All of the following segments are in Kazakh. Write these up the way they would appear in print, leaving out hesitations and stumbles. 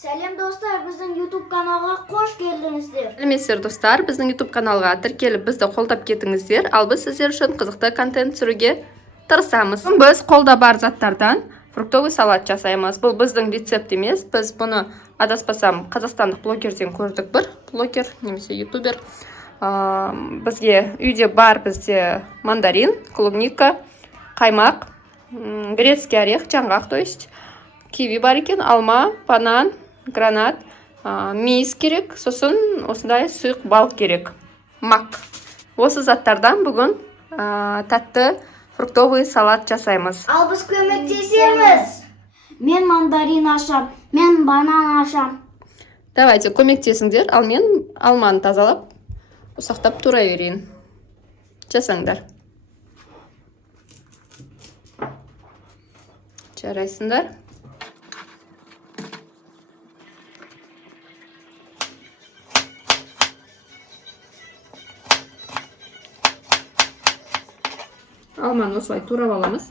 Сәлем достар, біздің YouTube каналға қош келдіңіздер. Сәлеметсіздер достар, біздің YouTube каналға тіркеліп бізді қолдап кетіңіздер. Ал біз сіздер үшін қызықты контент түсіруге тырысамыз. Біз қолда бар заттардан фруктовый салат жасаймыз. Бұл біздің рецепт емес. Біз бұны адаспасам қазақстандық блогерден көрдік. Бір блогер немесе ютубер. Бізге үйде бар, бізде мандарин, клубника, қаймақ, грецкий орех, жаңғақ, то есть киви бар екен, алма, банан, гранат, мейіз керек, сосын осындай сұйық бал керек, мак. Осы заттардан бүгін тәтті фруктовый салат жасаймыз. Ал біз көмектесеміз. Мен мандарин ашам, мен банан ашам. Давайте көмектесіңдер, ал мен алманы тазалап, ұсақтап тура берейін. Жасаңдар. Жарайсыңдар. Алманы осылай турап аламыз.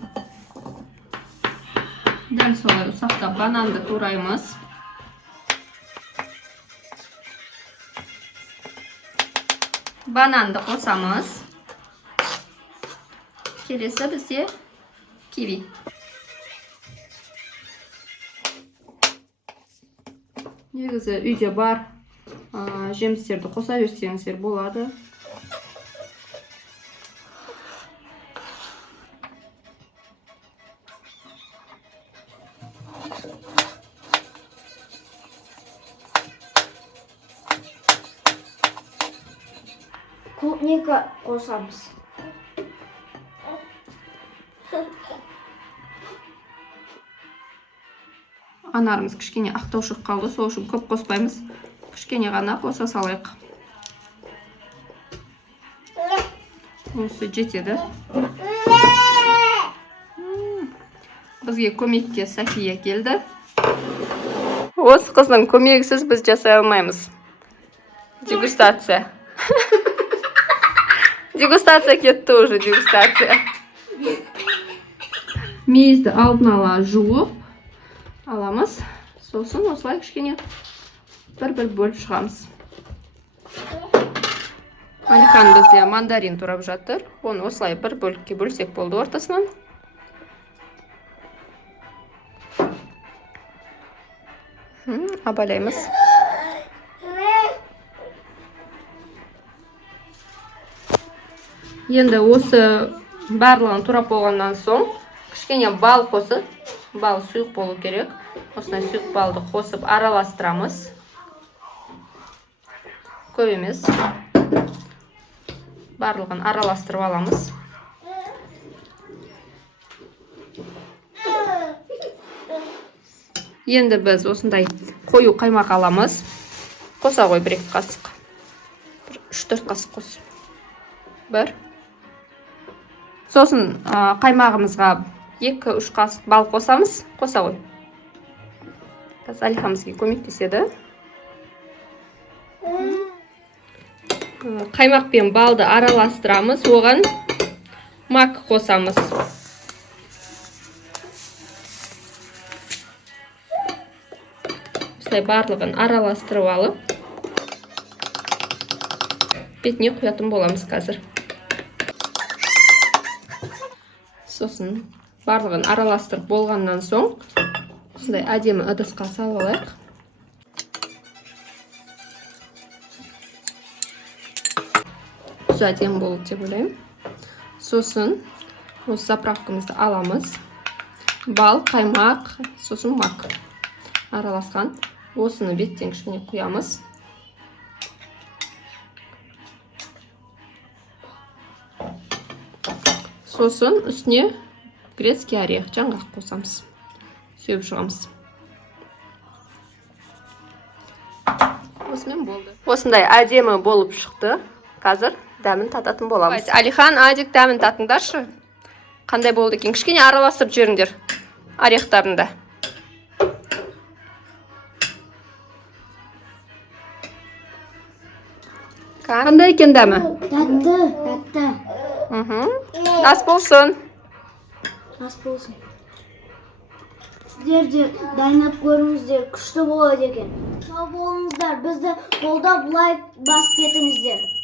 Дәл солай ұсақтап бананды тураймыз. Бананды қосамыз. Келесі бізде киви. Негізі үйде бар жемістерді қоса берсеңіздер болады. Клубника қосамыз. Анарымыз кішкене ақтаушық қалды, сол үшін көп қоспаймыз. Кішкене ғана қоса салайық. Осы жетеді. Бізге көмекке София келді. Осы қыздың көмегісіз біз жасай алмаймыз. Дегустация. Дегустация кетті уже, дегустация. Мейізді алдын ала жуып аламыз. Сосын осылай кішкене бір-бір бөліп шығамыз. Алихан бізде мандарин турап жатыр. Оны осылай бір бөлікке бөлсек болды ортасынан. Абалаймыз. Енді осы барлығын турап болғаннан соң кішкене бал қосып, бал сұйық болу керек. Осындай сұйық балды қосып араластырамыз. Көп емес. Барлығын араластырып аламыз. Енді біз осындай қою қаймақ аламыз. Қоса қой 1-2 қасық. 3-4 қасық қос. 1. Сосын қаймағымызға 2-3 қасық бал қосамыз. Қоса қой. Қазір Алихамызға көмектеседі. Қаймақ пен балды араластырамыз. Оған мак қосамыз. Осылай барлығын араластырып алып, бетіне құятын боламыз қазір. Сосын барлығын араластырып болғаннан соң, осындай әдемі ыдысқа салып алайық. Осы әдемі болды деп ойлаймын. Сосын осы заправкамызды аламыз. Бал, қаймақ, сосын мак араласқан. Осыны беттен кішкене құямыз. Сосын үстіне грецкий орех, жаңғақ қосамыз. Сөйіп шығамыз. Осымен болды. Осындай әдемі болып шықты. Қазір дәмін тататын боламыз. Алихан, Адик дәмін татыңдаршы. Қандай болды екен? Кішкене араластырып жіберіңдер орехтарында. Қандай екен дәмі? Тәтті. Ас болсын. Ас болсын. сіздер де дайындап көріңіздер, күшті болады екен. Сау болыңыздар, бізді қолдап лайк басып кетіңіздер.